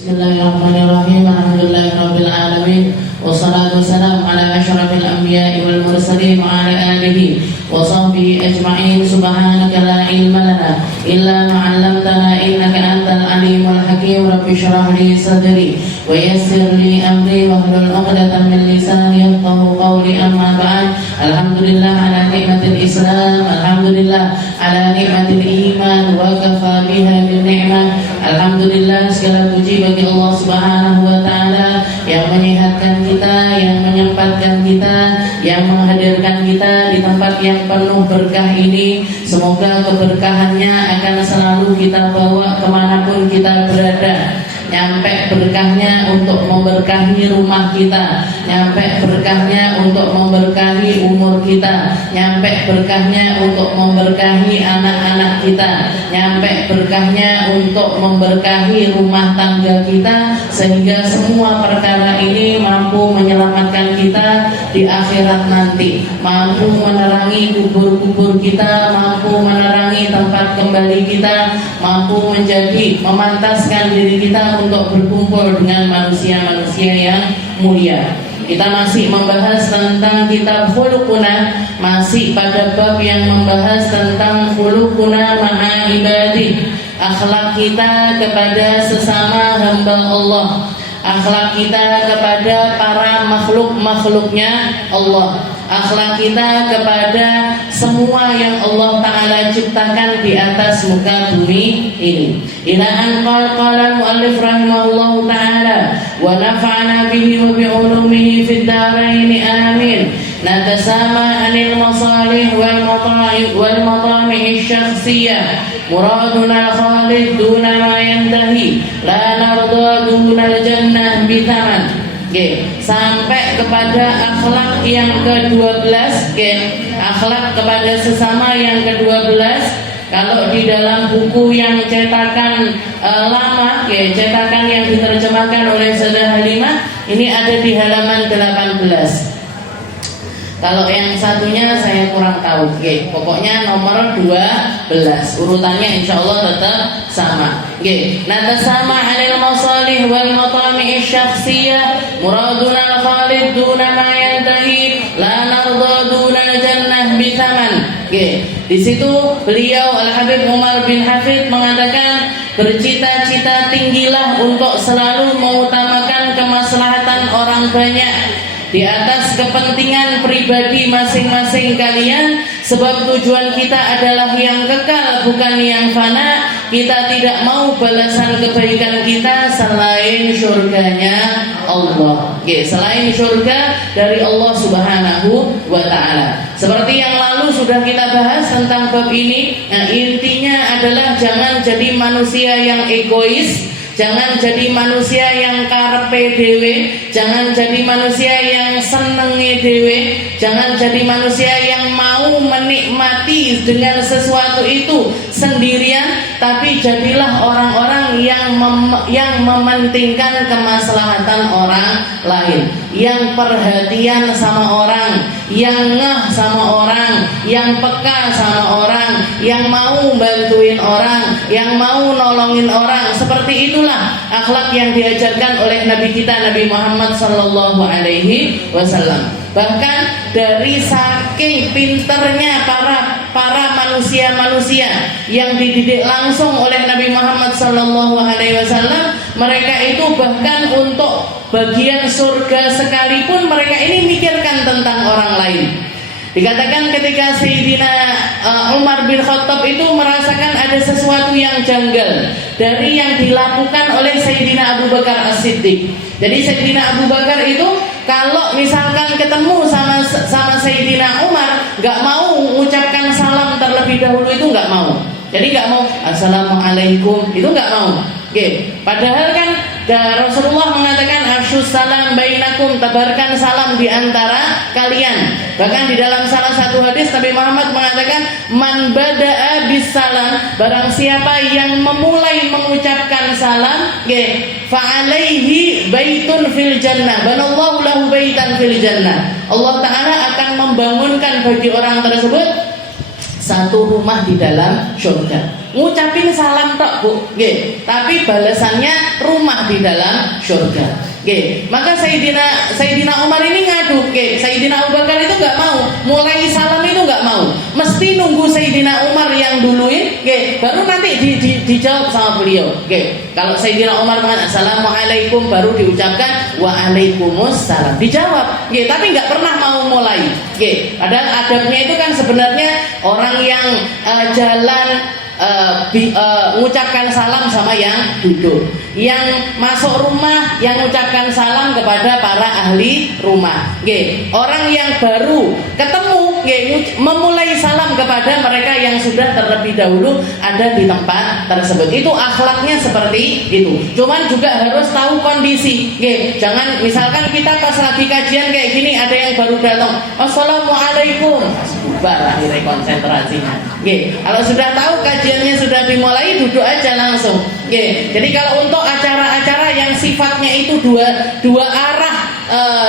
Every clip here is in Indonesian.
Bismillahirrahmanirrahim. Alhamdulillahirabbil alamin. Wassalatu wassalamu ala asyrafil anbiya'i wal mursalin wa ala alihi wa sahbihi ajma'in. Subhanaka la ilma lana illa ma 'allamtana innaka antal alimul hakim. Rabbi shrah li sadri wa yassir li amri wahlul 'uqdatam min lisani yafqahu qawli. Amma ba'd. Alhamdulillah ala nikmatil Islam, alhamdulillah ala nikmatil iman wa kafa biha min ni'mah. Alhamdulillah, segala puji bagi Allah Subhanahu wa taala yang menyehatkan kita, yang menyempatkan kita, yang menghadirkan kita di tempat yang penuh berkah ini. Semoga keberkahannya akan selalu kita bawa kemanapun kita berada. Nyampe berkahnya untuk memberkahi rumah kita, nyampe berkahnya untuk memberkahi umur kita, nyampe berkahnya untuk memberkahi anak-anak kita, nyampe berkahnya untuk memberkahi rumah tangga kita, sehingga semua perkara ini mampu menyelamatkan kita di akhirat nanti, mampu menerangi kubur-kubur kita, mampu menerangi tempat kembali kita, mampu menjadi memantaskan diri kita untuk berkumpul dengan manusia-manusia yang mulia. Kita masih membahas tentang kitab Khuluquna, masih pada bab yang membahas tentang khuluquna ma'a ibadi, akhlak kita kepada sesama hamba Allah, akhlak kita kepada para makhluk-makhluknya Allah, akhlak kita kepada semua yang Allah Ta'ala ciptakan di atas muka bumi ini. Ila an qala mu'allif rahimahullahu ta'ala wa nafa'ana bihi wa bi'ulumihi fid dharain amin. Natasama anil masalih wal matami' syakhsiyah, muraduna khalid duna ma yantahi, la narda duna al-jannah bithaman. Sampai kepada akhlak yang ke-12, akhlak kepada sesama yang ke-12. Kalau di dalam buku yang cetakan lama, cetakan yang diterjemahkan oleh Sayyidah Halimah, ini ada di halaman 18. Kalau yang satunya saya kurang tahu. Pokoknya nomor 12. Urutannya insya Allah tetap sama. Natasama 'anil masalih wal matami' syakhsiyah, muraduna khalid duna ma yantahi, la narda duna jannah bithaman. Di situ beliau Al-Habib Umar bin Hafid mengatakan, bercita-cita tinggilah untuk selalu mengutamakan kemaslahatan orang banyak di atas kepentingan pribadi masing-masing kalian, sebab tujuan kita adalah yang kekal, bukan yang fana. Kita tidak mau balasan kebaikan kita selain surganya Allah, selain surga dari Allah Subhanahu wa ta'ala. Seperti yang lalu sudah kita bahas tentang bab ini. Nah, intinya adalah jangan jadi manusia yang egois, jangan jadi manusia yang karepe dhewe, jangan jadi manusia yang senenge dhewe, jangan jadi manusia yang mau menikmati dengan sesuatu itu sendirian, tapi jadilah orang-orang yang mementingkan kemaslahatan orang lain, yang perhatian sama orang, yang ngeh sama orang, yang peka sama orang, yang mau bantuin orang, yang mau nolongin orang. Seperti itulah akhlak yang diajarkan oleh Nabi kita, Nabi Muhammad sallallahu alaihi wasallam. Bahkan dari saking pinternya para manusia-manusia yang dididik langsung oleh Nabi Muhammad sallallahu alaihi wasallam, mereka itu bahkan untuk bagian surga sekalipun mereka ini mikirkan tentang orang lain. Dikatakan ketika Sayyidina Umar bin Khattab itu merasakan ada sesuatu yang janggal dari yang dilakukan oleh Sayyidina Abu Bakar As-Siddiq. Jadi Sayyidina Abu Bakar itu kalau misalkan ketemu sama Sayyidina Umar, gak mau mengucapkan salam terlebih dahulu, itu gak mau. Jadi gak mau Assalamualaikum, itu gak mau. Padahal kan Rasulullah mengatakan afsyus salam bainakum, tebarkan salam di antara kalian. Bahkan di dalam salah satu hadis Nabi Muhammad mengatakan man bada'a bis salam, barang siapa yang memulai mengucapkan salam, fa'alaihi baitun fil jannah, banallahu lahu baitan fil jannah. Allah Ta'ala akan membangunkan bagi orang tersebut satu rumah di dalam surga. ngucapin salam tok Bu, nggih, tapi balasannya rumah di dalam surga. Oke, maka Sayyidina Umar ini ngadu, Sayyidina Abu Bakar itu nggak mau, mulai salam itu nggak mau, mesti nunggu Sayyidina Umar yang duluin, baru nanti dijawab sama beliau. Kalau Sayyidina Umar mengatakan Assalamualaikum baru diucapkan Waalaikumsalam, dijawab, tapi nggak pernah mau mulai. Padahal adabnya itu kan sebenarnya orang yang jalan mengucapkan salam sama yang duduk, yang masuk rumah yang mengucapkan salam kepada para ahli rumah. Orang yang baru ketemu memulai salam kepada mereka yang sudah terlebih dahulu ada di tempat tersebut. Itu akhlaknya seperti itu. Cuman juga harus tahu kondisi. Jangan misalkan kita pas lagi kajian kayak gini ada yang baru datang, Assalamualaikum, bubar akhirnya konsentrasinya. Kalau sudah tahu kajiannya sudah dimulai, duduk aja langsung. Jadi kalau untuk acara-acara yang sifatnya itu dua arah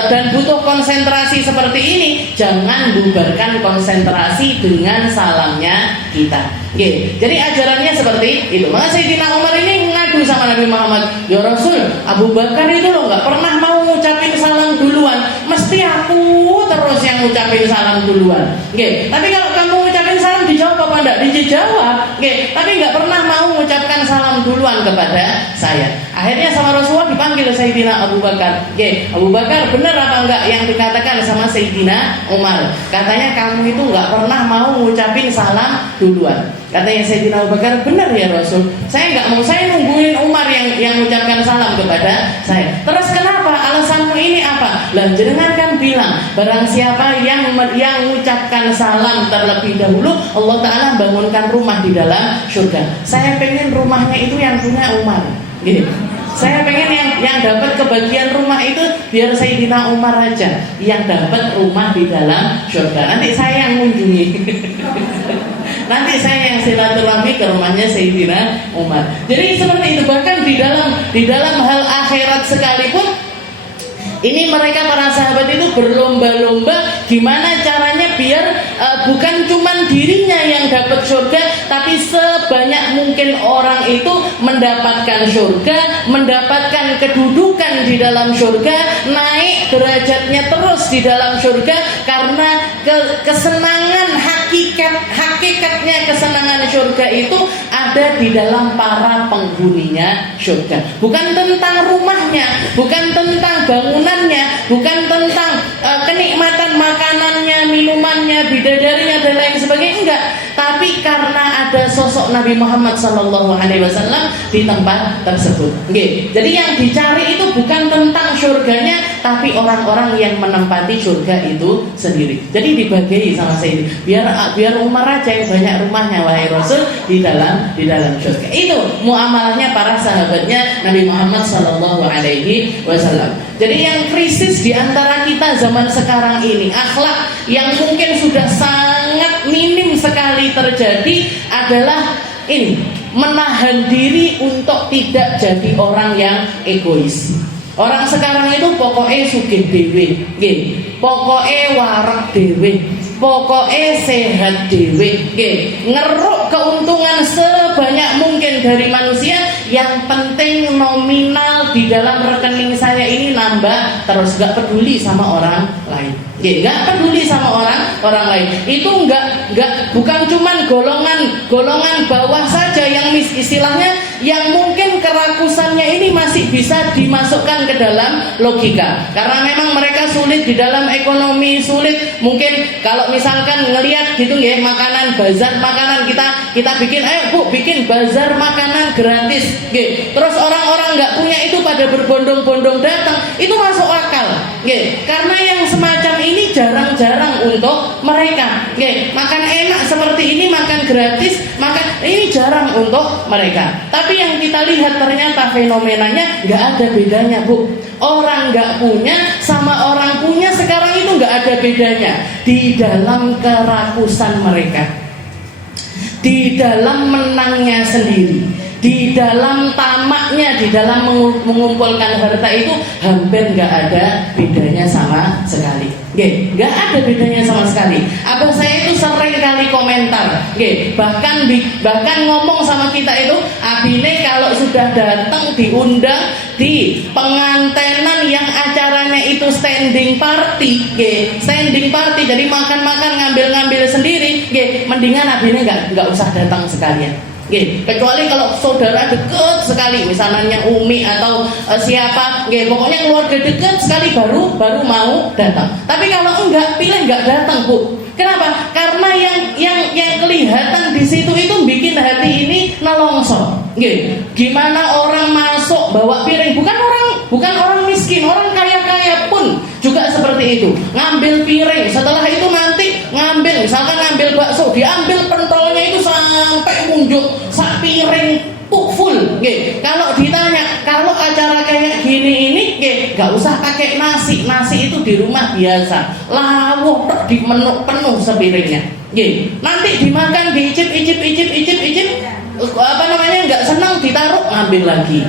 dan butuh konsentrasi seperti ini, jangan bubarkan konsentrasi dengan salamnya kita. Jadi ajarannya seperti itu. Maka Sayyidina Umar ini ngadu sama Nabi Muhammad, ya Rasul, Abu Bakar itu loh nggak pernah mau ngucapin salam duluan, mesti aku terus yang ngucapin salam duluan. Tapi kalau kamu ngucapin salam dijawab apa enggak? Dijawab. Tapi nggak pernah mau mengucapkan salam duluan kepada saya. Akhirnya sama Rasulullah dipanggil Sayyidina Abu Bakar. Abu Bakar, benar apa enggak yang dikatakan sama Sayyidina Umar? Katanya kamu itu nggak pernah mau ngucapin salam duluan. Katanya Sayyidina Abu Bakar, benar ya Rasul, saya nggak mau, saya nungguin Umar yang mengucapkan salam kepada saya. Terus kenapa? Alasanmu ini apa? Lah jenengan kan bilang barang siapa yang mengucapkan salam terlebih dahulu, Allah Ta'ala bangunkan rumah di dalam surga. Saya pengen rumahnya itu yang punya Umar. Saya pengen yang dapat kebagian rumah itu biar Sayyidina Umar aja yang dapat rumah di dalam surga. Nanti saya yang mengunjungi. Nanti saya yang silaturahmi ke rumahnya Sayyidina Umar. Jadi seperti itu. Bahkan di dalam hal akhirat sekalipun, ini mereka para sahabat itu berlomba-lomba gimana caranya biar bukan cuman dirinya yang dapat surga, tapi sebanyak mungkin orang itu mendapatkan surga, mendapatkan kedudukan di dalam surga, naik derajatnya terus di dalam surga, karena kesenangan hakikatnya kesenangan surga itu ada di dalam para penghuninya surga. Bukan tentang rumahnya, bukan tentang bangunannya, bukan tentang kenikmatan makanannya, minumannya, bidadarinya dan lain sebagainya, enggak. Tapi karena ada sosok Nabi Muhammad SAW di tempat tersebut. Jadi yang dicari itu bukan tentang surganya, tapi orang-orang yang menempati surga itu sendiri. Jadi dibagi sama saya, biar Umar aja yang banyak rumahnya wahai Rasul di dalam surga. Itu muamalahnya para sahabatnya Nabi Muhammad SAW. Jadi yang krisis di antara kita zaman sekarang ini, akhlak yang mungkin sudah sangat minim sekali terjadi adalah ini, menahan diri untuk tidak jadi orang yang egois. Orang sekarang itu pokoknya sugih dhewe, pokoknya warak dhewe, pokoknya sehat dhewe, ngeruk keuntungan sebanyak mungkin dari manusia. Yang penting nominal di dalam rekening saya ini nambah terus, gak peduli sama orang lain. Gak peduli sama orang lain. Itu bukan cuman golongan bawah saja yang istilahnya yang mungkin kerakusannya ini masih bisa dimasukkan ke dalam logika. Karena memang mereka sulit di dalam ekonomi, sulit. Mungkin kalau misalkan ngelihat gitu ya, makanan bazar makanan kita bikin, ayo Bu bikin bazar makanan gratis. Terus orang-orang nggak punya itu pada berbondong-bondong datang, itu masuk akal. Karena yang semacam ini jarang-jarang untuk mereka. Makan enak seperti ini, makan gratis, makan ini jarang untuk mereka. Tapi yang kita lihat ternyata fenomenanya nggak ada bedanya Bu. Orang nggak punya sama orang punya sekarang itu nggak ada bedanya di dalam kerakusan mereka, di dalam menangnya sendiri, di dalam tamaknya, di dalam mengumpulkan harta itu hampir nggak ada bedanya sama sekali. Nggak ada bedanya sama sekali. Abah saya itu sering kali komentar, bahkan ngomong sama kita itu, abine kalau sudah datang diundang di pengantenan yang acaranya itu standing party, jadi makan-makan ngambil-ngambil sendiri, mendingan abine nggak usah datang sekalian. Kecuali kalau saudara deket sekali, misalnya Umi atau siapa, pokoknya keluarga deket sekali baru mau datang. Tapi kalau enggak, pilih enggak datang, Bu. Kenapa? Karena yang kelihatan di situ itu bikin hati ini nelongso. Gimana orang masuk bawa piring, bukan orang miskin, orang kaya pun juga seperti itu. Ngambil piring, setelah itu nanti misalkan ngambil bakso, diambil pentolnya itu sampai munjuk sak piring full. Kalau ditanya, kalau acara kayak gini ini, gak usah pakai nasi itu di rumah biasa, lawuh di menu penuh sepiringnya. Nanti dimakan, diicip, nggak senang ditaruh, ngambil lagi.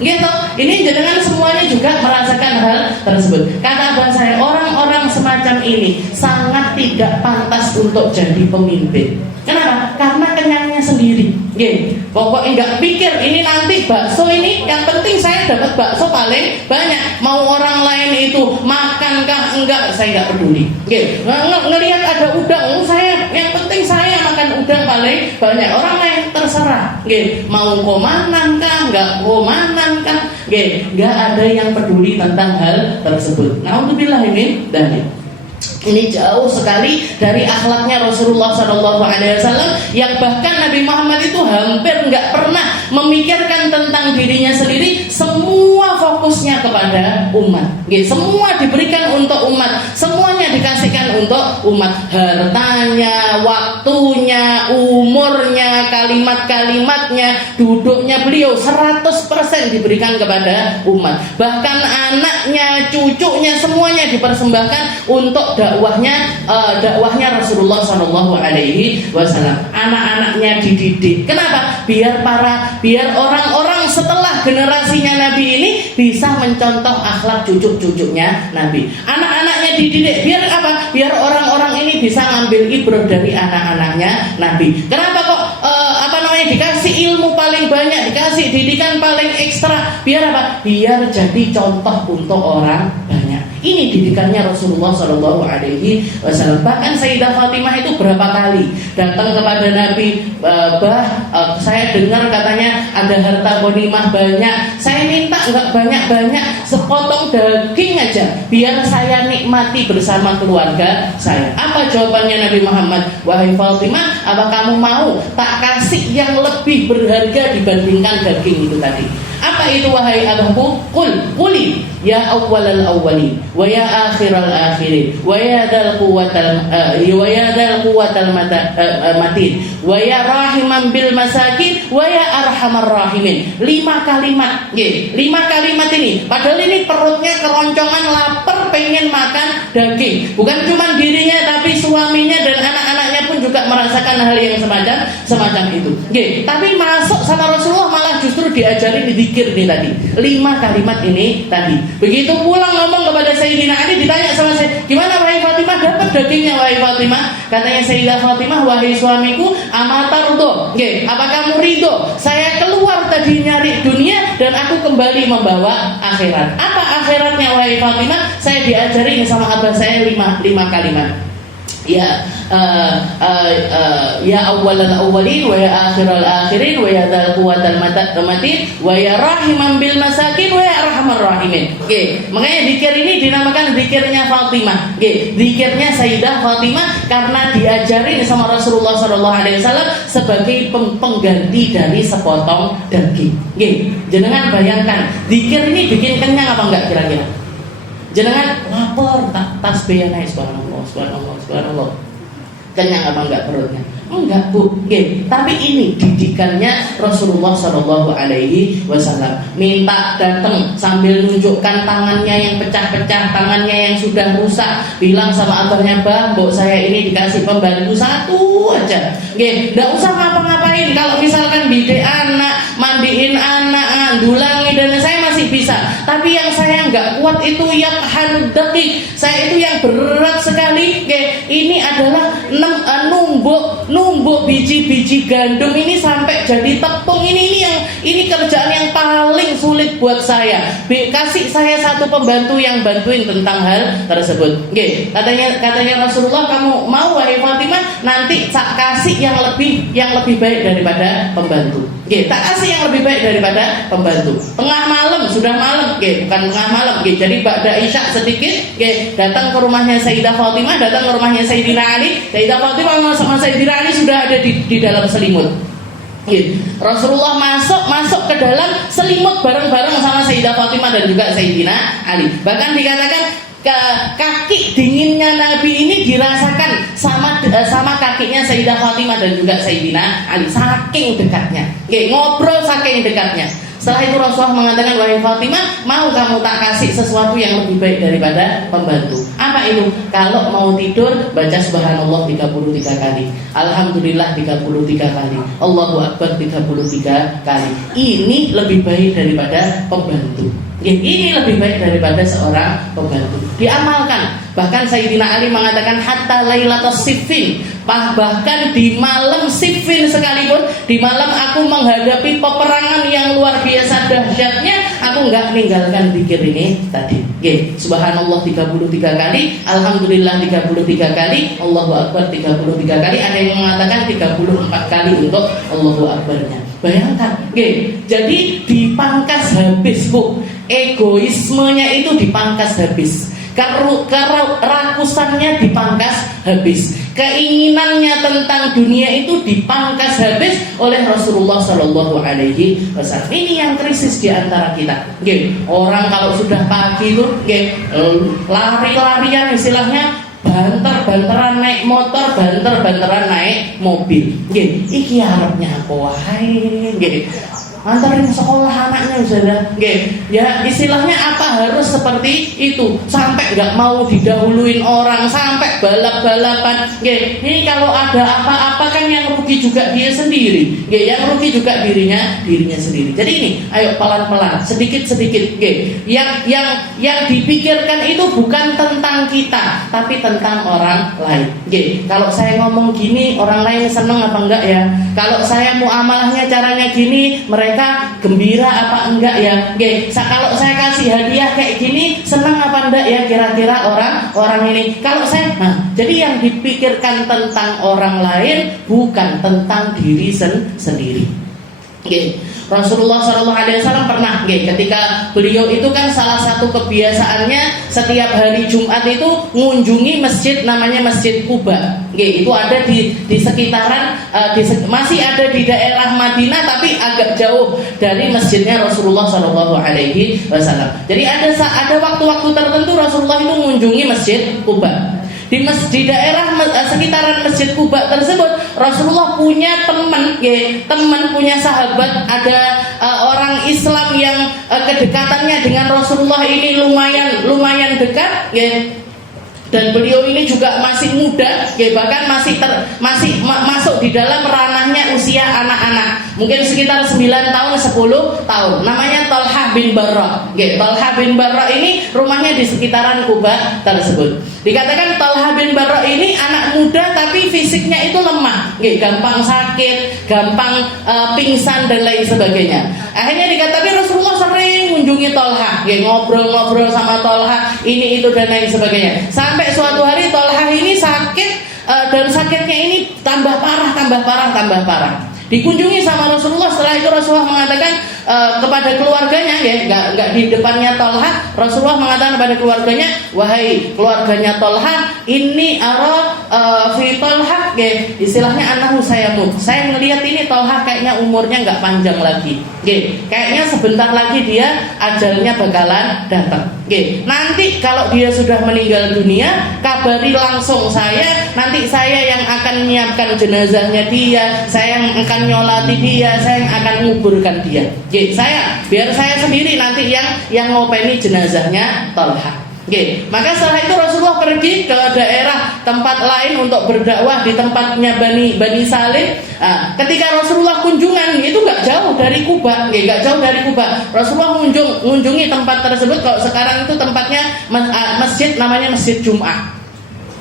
Gitu. Ini jenengan semuanya juga merasakan hal tersebut. Kata abang saya, orang-orang semacam ini sangat tidak pantas untuk jadi pemimpin. Kenapa? Karena kenyangnya sendiri. Pokoknya nggak pikir ini nanti bakso ini, yang penting saya dapat bakso paling banyak. Mau orang lain itu makankah enggak, saya nggak peduli. Ngelihat ada udang, yang penting saya makan udang paling banyak. Orang lain terserah. Mau komanan kah, nggak komanan kah, nggak ada yang peduli tentang hal tersebut. Alhamdulillah ini jauh sekali dari akhlaknya Rasulullah SAW, yang bahkan Nabi Muhammad itu hampir nggak pernah memikirkan tentang dirinya sendiri. Semua fokusnya kepada umat. Semua diberikan untuk umat, semuanya dikasihkan untuk umat. Hartanya, waktunya, umurnya, kalimat-kalimatnya, duduknya beliau 100% diberikan kepada umat. Bahkan anaknya, cucunya, semuanya dipersembahkan untuk dakwahnya Rasulullah SAW. Anak-anaknya dididik. Kenapa? Biar orang-orang setelah generasinya Nabi ini bisa mencontoh akhlak cucu-cucunya Nabi. Anak-anaknya dididik. Biar apa? Biar orang-orang ini bisa ngambil ibrah dari anak-anaknya Nabi. Kenapa kok dikasih ilmu paling banyak, dikasih didikan paling ekstra? Biar apa? Biar jadi contoh untuk orang banyak. Ini didikannya Rasulullah SAW. Bahkan Sayyidah Fatimah itu berapa kali datang kepada Nabi, saya dengar katanya ada harta ghanimah banyak, saya minta enggak banyak-banyak, sepotong daging aja biar saya nikmati bersama keluarga saya. Apa jawabannya Nabi Muhammad? Wahai Fatimah, apa kamu mau tak kasih yang lebih berharga dibandingkan daging itu tadi? Apa itu wahai abahku? Quli ya awwalal awwalin wa ya akhiral akhirin wa ya dzal quwwatal matin wa ya rahiman bil masakin wa ya arhamar rahimin. 5 kalimat. 5 kalimat ini, padahal ini perutnya keroncongan, lapar, pengen makan daging. Bukan cuma dirinya, tapi suaminya dan anak-anaknya pun juga merasakan hal yang semacam itu. Tapi masuk sama Rasulullah malah justru diajarin dzikir nih tadi. 5 kalimat ini tadi. Begitu pulang ngomong kepada Sayyidina Ali, ditanya sama saya, gimana wahai Fatimah, dapat dagingnya wahai Fatimah? Katanya Sayyidah Fatimah, wahai suamiku, amatardo, apa kamu ridho saya keluar tadi nyari dunia dan aku kembali membawa akhirat? Apa akhiratnya wahai Fatimah? Saya diajarin sama abah saya 5 kalimat. Ya awwalal awwalin wa ya akhiral akhirin wa ya dzal quwwatal matin wa ya rahiman bil masakin wa ya arhamar rahimin. Makanya zikir ini dinamakan zikirnya Fatimah. Zikirnya Sayyidah Fatimah karena diajarin sama Rasulullah SAW sebagai pengganti dari sepotong daging. Jenengan bayangkan, zikir ini bikin kenyang apa enggak kira-kira? Jenengan lapar, tasbih naik subhanallah. Kenyang apa enggak perutnya? Enggak, Bu. Tapi ini didikannya Rasulullah SAW. Minta datang sambil nunjukkan tangannya yang pecah-pecah, tangannya yang sudah rusak, bilang sama abahnya, "Bang, mbok saya ini dikasih pembantu 1 aja." Enggak usah ngapa-ngapain. Kalau misalkan bidik anak, nanggulangi dan saya masih bisa. Tapi yang saya nggak kuat itu yang hanudaki. Saya itu yang berat sekali. Ini adalah numbuk biji-biji gandum ini sampai jadi tepung. Ini kerjaan yang paling sulit buat saya. Kasih saya satu pembantu yang bantuin tentang hal tersebut. Katanya Rasulullah, kamu mau wahai Fatimah, nanti tak kasih yang lebih baik daripada pembantu. Tak kasih yang lebih baik daripada pembantu. Tengah malam, sudah malam, bukan tengah malam. Jadi ba'da isya sedikit, datang ke rumahnya Sayyidah Fatimah, datang ke rumahnya Sayyidina Ali. Sayyidah Fatimah sama Sayyidina Ali sudah ada di dalam selimut. Rasulullah masuk ke dalam selimut bareng-bareng sama Sayyidah Fatimah dan juga Sayyidina Ali. Bahkan dikatakan kaki dinginnya Nabi ini dirasakan sama kakinya Sayyidah Fatimah dan juga Sayyidina Ali, saking dekatnya. Ngobrol saking dekatnya. Setelah itu Rasulullah mengatakan, wahai Fatimah, mau kamu tak kasih sesuatu yang lebih baik daripada pembantu? Apa itu? Kalau mau tidur, baca subhanallah 33 kali, alhamdulillah 33 kali, Allahu Akbar 33 kali. Ini lebih baik daripada pembantu. Ini lebih baik daripada seorang pembantu. Diamalkan. Bahkan Sayyidina Ali mengatakan hatta lailatus siffin, bahkan di malam Siffin sekalipun, di malam aku menghadapi peperangan yang luar biasa dahsyatnya, aku enggak meninggalkan zikir ini tadi. Subhanallah 33 kali, alhamdulillah 33 kali, Allahu Akbar 33 kali, ada yang mengatakan 34 kali untuk Allahu Akbarnya. Bayangkan, jadi dipangkas habis, Bu. Egoismenya itu dipangkas habis. Kerakusannya dipangkas habis, keinginannya tentang dunia itu dipangkas habis oleh Rasulullah Shallallahu Alaihi Wasallam. Ini yang krisis di antara kita. Orang kalau sudah pagi itu lari-larian, istilahnya banter-banteran naik motor, banter-banteran naik mobil. Iki harapnya apa wae? Antarin sekolah anaknya sudah, ya istilahnya apa harus seperti itu, sampai nggak mau didahuluin orang, sampai balap-balapan. Ini kalau ada apa-apa kan yang rugi juga dia sendiri, yang rugi juga dirinya sendiri. Jadi ini, ayo pelan-pelan, sedikit-sedikit. Yang dipikirkan itu bukan tentang kita, tapi tentang orang lain. Kalau saya ngomong gini, orang lain seneng apa enggak ya? Kalau saya muamalahnya caranya gini, mereka gembira apa enggak ya? Kalau saya kasih hadiah kayak gini, senang apa enggak ya kira-kira orang ini? Kalau saya, jadi yang dipikirkan tentang orang lain bukan tentang diri sendiri. Rasulullah SAW pernah, ketika beliau itu kan salah satu kebiasaannya setiap hari Jumat itu mengunjungi masjid namanya Masjid Quba. Itu ada di sekitaran, masih ada di daerah Madinah tapi agak jauh dari masjidnya Rasulullah SAW. Jadi ada waktu-waktu tertentu Rasulullah itu mengunjungi Masjid Quba. Di daerah sekitaran Masjid Quba tersebut Rasulullah punya teman punya sahabat, ada orang Islam yang kedekatannya dengan Rasulullah ini lumayan dekat, dan beliau ini juga masih muda, bahkan masih masuk di dalam ranahnya usia anak-anak, mungkin sekitar 9 tahun 10 tahun. Namanya Talha bin Barra. Talha bin Barra ini rumahnya di sekitaran Quba tersebut. Dikatakan Talha bin Barra ini anak muda tapi fisiknya itu lemah, gampang sakit, gampang pingsan dan lain sebagainya. Akhirnya dikatakan Rasulullah sering mengunjungi Talha, ngobrol-ngobrol sama Talha ini itu dan lain sebagainya. Sampai suatu hari Talha ini sakit, dan sakitnya ini tambah parah. Dikunjungi sama Rasulullah. Setelah itu Rasulullah mengatakan kepada keluarganya, nggak di depannya Talha, Rasulullah mengatakan kepada keluarganya, wahai keluarganya Talha, ini fi Talha, istilahnya anahu saya ngelihat ini Talha kayaknya umurnya nggak panjang lagi, kayaknya sebentar lagi dia ajalnya bakalan datang. Nanti kalau dia sudah meninggal dunia, kabari langsung saya, nanti saya yang akan menyiapkan jenazahnya dia, saya yang akan nyolati dia, saya yang akan menguburkan dia. Biar saya sendiri nanti yang ngopeni jenazahnya Talha. Oke, maka setelah itu Rasulullah pergi ke daerah tempat lain untuk berdakwah di tempatnya Bani Salim. Nah, ketika Rasulullah kunjungan itu nggak jauh dari Kuba, nggak jauh dari Kuba. Rasulullah mengunjungi tempat tersebut. Kalau sekarang itu tempatnya masjid, namanya Masjid Jum'ah.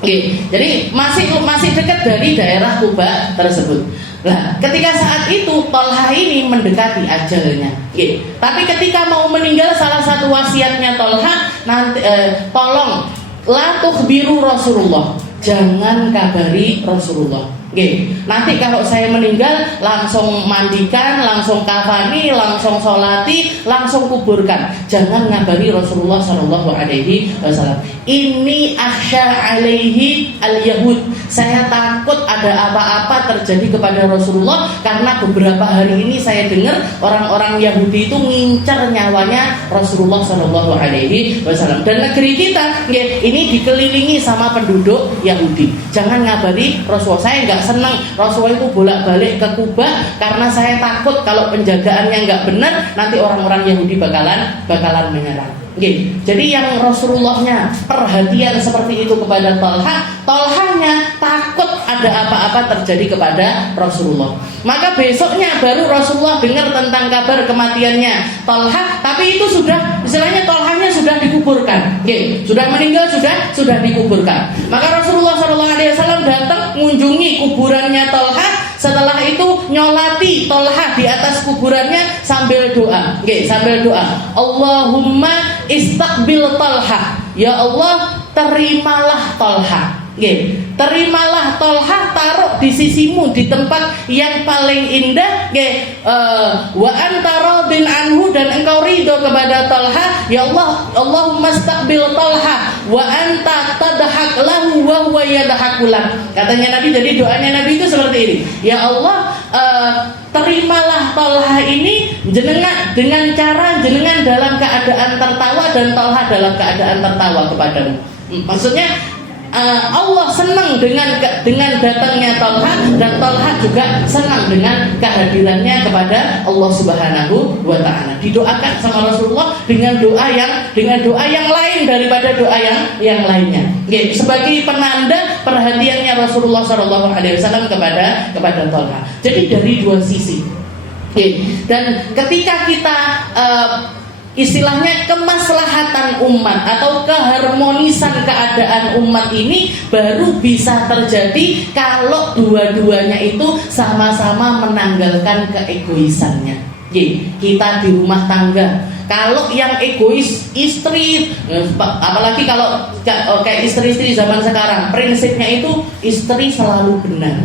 Oke, jadi masih dekat dari daerah Kuba tersebut. Nah, ketika saat itu Tolha ini mendekati ajalnya. Oke, tapi ketika mau meninggal, salah satu wasiatnya Tolha, nanti tolong la tukhbiru Rasulullah, jangan kabari Rasulullah. Oke, nanti kalau saya meninggal langsung mandikan, langsung kafani, langsung sholati, langsung kuburkan. Jangan ngabari Rasulullah Shallallahu Alaihi Wasallam. Ini akhsha alaihi al-yahud. Saya takut ada apa-apa terjadi kepada Rasulullah karena beberapa hari ini saya dengar orang-orang Yahudi itu ngincar nyawanya Rasulullah Shallallahu Alaihi Wasallam. Dan negeri kita ini dikelilingi sama penduduk Yahudi. Jangan ngabari Rasulullah. Saya nggak senang Rasulullah itu bolak-balik ke Kuba karena saya takut kalau penjagaannya nggak benar nanti orang-orang Yahudi bakalan menyerang. Jadi yang Rasulullahnya perhatian seperti itu kepada Tolhanya takut ada apa-apa terjadi kepada Rasulullah. Maka besoknya baru Rasulullah dengar tentang kabar kematiannya Tolha, tapi itu sudah istilahnya Tolhanya sudah dikuburkan. Sudah meninggal, sudah dikuburkan. Maka Rasulullah SAW datang mengunjungi kuburannya Tolha. Setelah itu nyolati Tolha di atas kuburannya sambil doa. Sambil doa. Allahumma istaqbil Tolha. Ya Allah, terimalah Tolha. Terimalah Tolha, taruh di sisimu di tempat yang paling indah. Wa anta radin anhu, dan engkau ridho kepada Tolha. Ya Allah, Allahumma istaqbil Tolha wa anta tadhak lahu wa huwa yadhakulak. Katanya Nabi, jadi doanya Nabi itu seperti ini. Ya Allah, terimalah Tolha ini jenengan dengan cara jenengan dalam keadaan tertawa dan Tolha dalam keadaan tertawa kepadamu. Maksudnya Allah senang dengan datangnya Tolha, dan Tolha juga senang dengan kehadirannya kepada Allah Subhanahu wa Ta'ala. Didoakan sama Rasulullah dengan doa yang lain daripada doa yang lainnya. Sebagai penanda perhatiannya Rasulullah Shallallahu Alaihi Wasallam kepada Tolha. Jadi dari dua sisi. Dan ketika kita istilahnya kemaslahatan umat atau keharmonisan keadaan umat ini baru bisa terjadi kalau dua-duanya itu sama-sama menanggalkan keegoisannya. Kita di rumah tangga, kalau yang egois istri, apalagi kalau kayak istri-istri zaman sekarang, prinsipnya itu istri selalu benar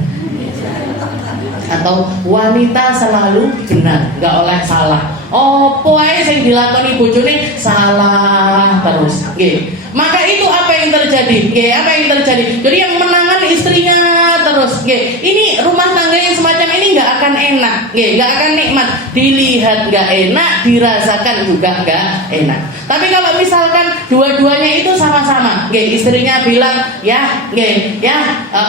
atau wanita selalu benar, nggak oleh salah. Opo ae sing dilakoni bojone salah terus. Maka itu apa yang terjadi? Apa yang terjadi? Jadi yang menangan istrinya terus. Ini rumah tangga yang semacam ini nggak akan enak, nggak akan nikmat. Dilihat nggak enak, dirasakan juga nggak enak. Tapi kalau misalkan dua-duanya itu sama-sama, istrinya bilang,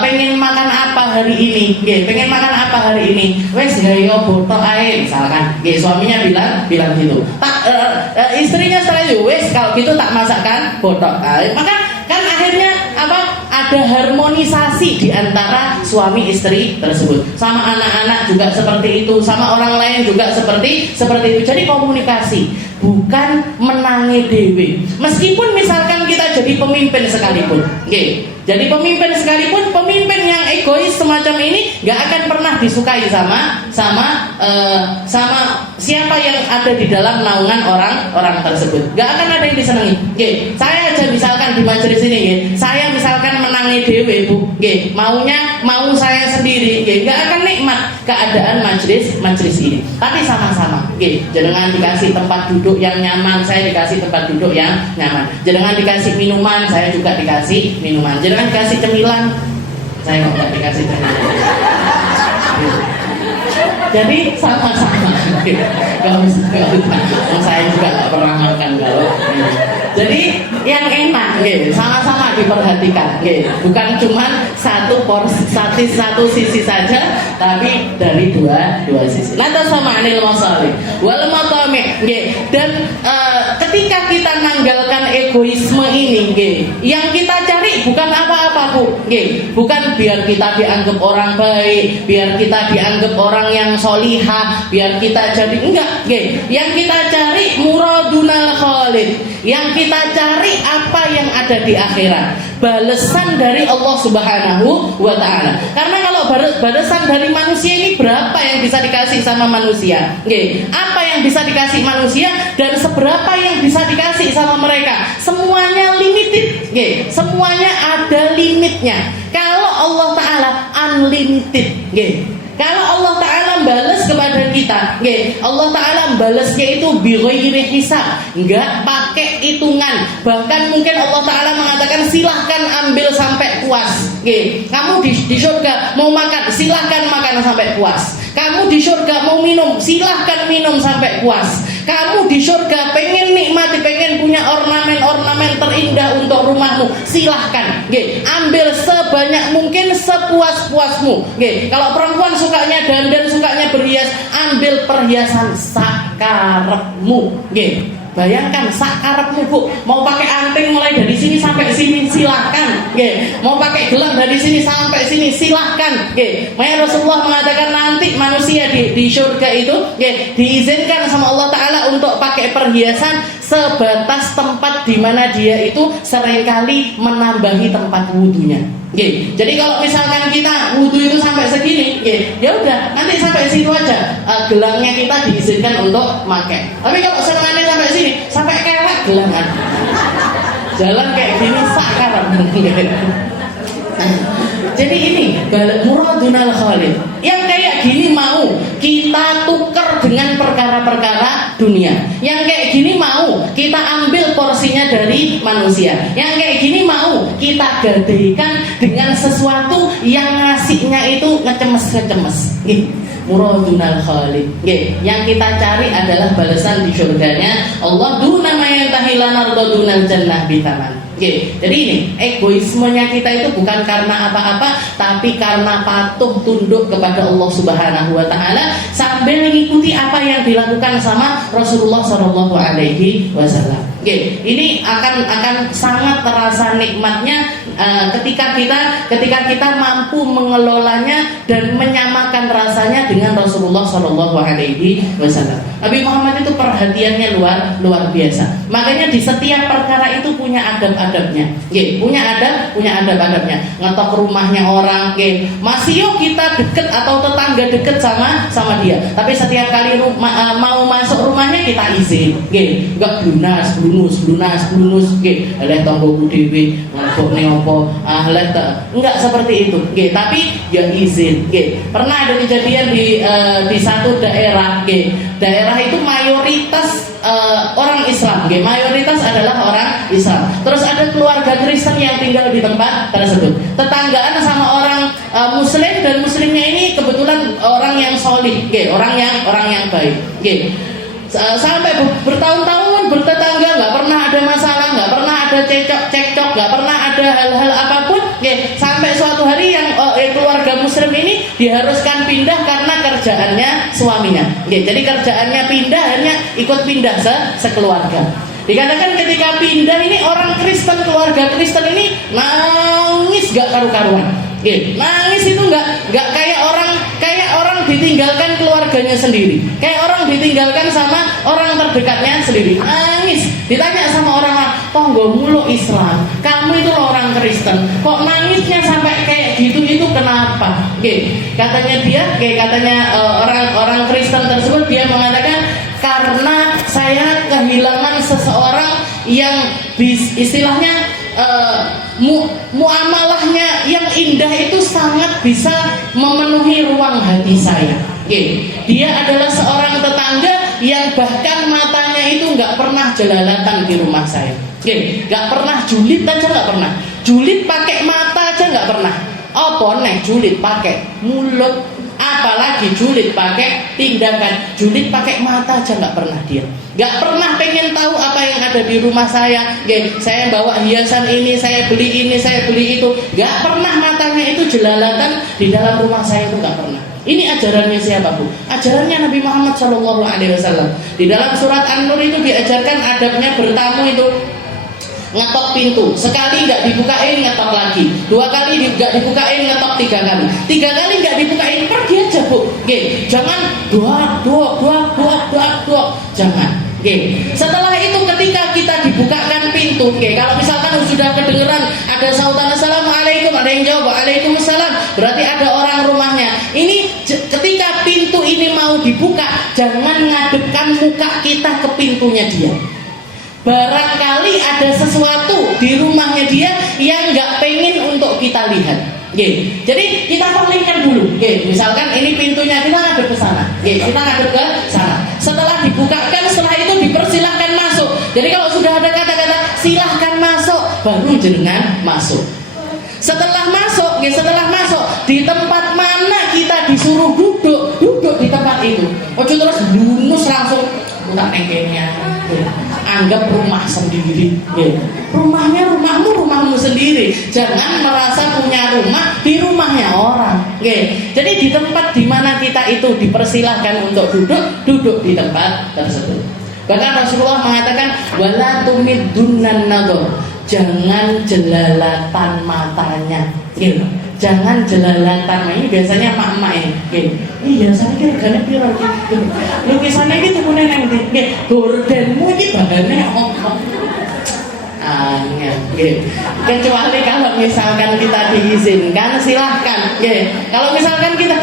pengen makan apa hari ini? Pengen makan apa hari ini? Wes gayo botok ae misalkan. Suaminya bilang gitu. Istrinya setelah itu, wes kalau gitu tak masakkan botok. Maka kan akhirnya apa? Ada harmonisasi di antara suami istri tersebut. Sama anak-anak juga seperti itu, sama orang lain juga seperti itu. Jadi komunikasi, bukan menangi dewe. Meskipun misalkan kita jadi pemimpin sekalipun, jadi pemimpin sekalipun, pemimpin yang egois semacam ini nggak akan pernah disukai sama siapa yang ada di dalam naungan orang tersebut. Nggak akan ada yang disenangi. Saya aja misalkan di majelis ini, saya misalkan menangi dewe, Bu, mau saya sendiri, nggak akan nikmat keadaan majelis ini. Tapi sama-sama, jangan dikasih tempat duduk yang nyaman, saya dikasih tempat duduk yang nyaman. Jangan dikasih minuman, saya juga dikasih minuman. Jangan dikasih cemilan, saya nggak dikasih cemilan. Jadi sama-sama. Kalau saya juga nggak pernah makan kalau. Jadi yang enak, sama-sama diperhatikan, bukan cuma satu porsi, satu sisi saja, tapi dari dua sisi. Lantas sama anil masalih, wal matami, dan ketika kita nanggalkan egoisme ini, yang kita cari bukan apa-apa Bu, bukan biar kita dianggap orang baik, biar kita dianggap orang yang solihah, biar kita jadi enggak, yang kita cari muradunal khalid, yang kita cari apa yang ada di akhirat, balasan dari Allah Subhanahu wa Ta'ala. Karena kalau balasan dari manusia ini berapa yang bisa dikasih sama manusia? Apa yang bisa dikasih manusia dan seberapa yang bisa dikasih sama mereka? Semuanya limited, semuanya ada limitnya. Kalau Allah Ta'ala unlimited, kalau Allah Ta'ala balas kepada kita, Allah Ta'ala balasnya itu bighairi hisab, nggak pakai hitungan. Bahkan mungkin Allah Ta'ala mengatakan silahkan ambil sampai puas. Kamu di surga mau makan, silahkan makan sampai puas. Kamu di surga mau minum, silahkan minum sampai puas. Kamu di surga pengen nikmati, pengen punya ornamen-ornamen terindah untuk rumahmu, silahkan. Ambil sebanyak mungkin, sepuas-puasmu. Kalau perempuan sukanya dandan, sukanya berhias, ambil perhiasan sakarepmu. Bayangkan sakarepmu Bu, mau pakai anting mulai dari sini sampai sini silahkan, mau pakai gelang dari sini sampai sini silahkan. Makanya Rasulullah mengatakan nanti manusia di surga itu diizinkan sama Allah Ta'ala untuk pakai perhiasan sebatas tempat di mana dia itu seringkali menambahi tempat wudhunya. Jadi kalau misalkan kita wudhu itu sampai segini, ya udah nanti sampai situ aja, gelangnya kita diizinkan untuk pakai. Tapi kalau senangannya sampai sini, sampai kelek gelangan, jalan kayak gini sakaran. Jadi ini muradunal khalid. Yang kayak gini mau kita tuker dengan perkara-perkara dunia. Yang kayak gini mau kita ambil porsinya dari manusia. Yang kayak gini mau kita gadaikan dengan sesuatu yang ngasihnya itu ngecemes-ngecemes. Muradunal khalid. Yang kita cari adalah balasan di surganya Allah. Duna mayantahilana ardadunal jannah bitaman. Jadi ini egoismenya kita itu bukan karena apa-apa, tapi karena patuh tunduk kepada Allah Subhanahu wa Ta'ala sambil mengikuti apa yang dilakukan sama Rasulullah Shallallahu Alaihi Wasallam. Ini akan sangat terasa nikmatnya ketika kita mampu mengelolanya dan menyamakan rasanya dengan Rasulullah Shallallahu Alaihi Wasallam. Nabi Muhammad itu perhatiannya luar biasa. Makanya di setiap perkara itu punya adab-adabnya. Punya adab-adabnya. Ngetok rumahnya orang, masih yuk kita deket atau tetangga deket sama dia. Tapi setiap kali mau masuk rumahnya kita izin. Enggak blunus, leh tonggoku dhewe, ngobokne apa, leh enggak seperti itu. Tapi ya izin. Pernah ada kejadian di satu daerah, daerah itu mayoritas orang Islam, mayoritas adalah orang Islam. Terus ada keluarga Kristen yang tinggal di tempat tersebut. Tetanggaan sama orang Muslim, dan Muslimnya ini kebetulan orang yang solih, orang yang baik. Sampai bertahun-tahun bertetangga, nggak pernah ada masalah, nggak pernah ada cekcok, nggak pernah ada hal-hal apapun. Sampai suatu hari yang keluarga Muslim ini diharuskan pindah karena kerjaannya suaminya. Jadi kerjaannya pindah, hanya ikut pindah sekeluarga. Dikatakan ketika pindah ini orang Kristen, keluarga Kristen ini nangis gak karu-karuan. Nangis itu nggak kayak orang ditinggalkan keluarganya sendiri, kayak orang ditinggalkan sama orang terdekatnya sendiri. Nangis. Ditanya sama orang, "Tonggo mulu Islam, kamu itu orang Kristen, kok nangisnya sampai kayak gitu, itu kenapa?" Katanya orang Kristen tersebut, dia mengatakan, "Karena saya kehilangan seseorang yang istilahnya muamalahnya yang indah itu sangat bisa memenuhi ruang hati saya. Dia adalah seorang tetangga yang bahkan matanya itu nggak pernah jelalatan di rumah saya. Nggak pernah julid aja, nggak pernah. Julid pakai mata aja nggak pernah. Apa nih julid pakai mulut, apalagi julid pakai tindakan. Julid pakai mata aja nggak pernah dia. Nggak pernah pengen tahu apa yang ada di rumah saya. Saya bawa hiasan ini, saya beli ini, saya beli itu. Nggak pernah matanya itu jelalatan di dalam rumah saya, itu nggak pernah. Ini ajarannya siapa, Bu? Ajarannya Nabi Muhammad SAW. Di dalam surat An-Nur itu diajarkan adabnya bertamu itu. ngetok pintu, sekali nggak dibukain ngetok lagi, 2 kali nggak dibukain ngetok 3 kali, 3 kali nggak dibukain pergi aja Bu. Oke, jangan doa, jangan. Oke. Setelah itu ketika kita dibukakan pintu, oke, kalau misalkan sudah kedengeran ada sautan assalamualaikum, ada yang jawab waalaikumsalam, berarti ada orang rumahnya. Ini ketika pintu ini mau dibuka, jangan ngadepkan muka kita ke pintunya dia. Barangkali ada sesuatu di rumahnya dia yang nggak pengen untuk kita lihat. Oke, jadi kita palingkan dulu. Oke, misalkan ini pintunya, kita ngadep ke sana. Oke, kita ngadep ke sana. Setelah dibukakan, setelah itu dipersilahkan masuk. Jadi kalau sudah ada kata-kata silahkan masuk, baru jenengan masuk. Setelah masuk di tempat mana kita disuruh duduk di tempat itu. Ojo terus lunus langsung tak nengkenya. Anggap rumah sendiri. Rumahnya rumahmu sendiri. Jangan merasa punya rumah di rumahnya orang. Jadi di tempat di mana kita itu dipersilahkan untuk duduk di tempat tersebut. Bahkan Rasulullah mengatakan wala tumiddunan nadhar. Jangan jelalatan matanya. Jangan jelalatan. Ini biasanya emak-emak ini. Ini biasanya ki regane piro iki? Lukisane iki tukune nang ndi? Nggih, gordenmu iki bahane opo? Kecuali kalau misalkan kita diizinkan silahkan. Kalau misalkan kita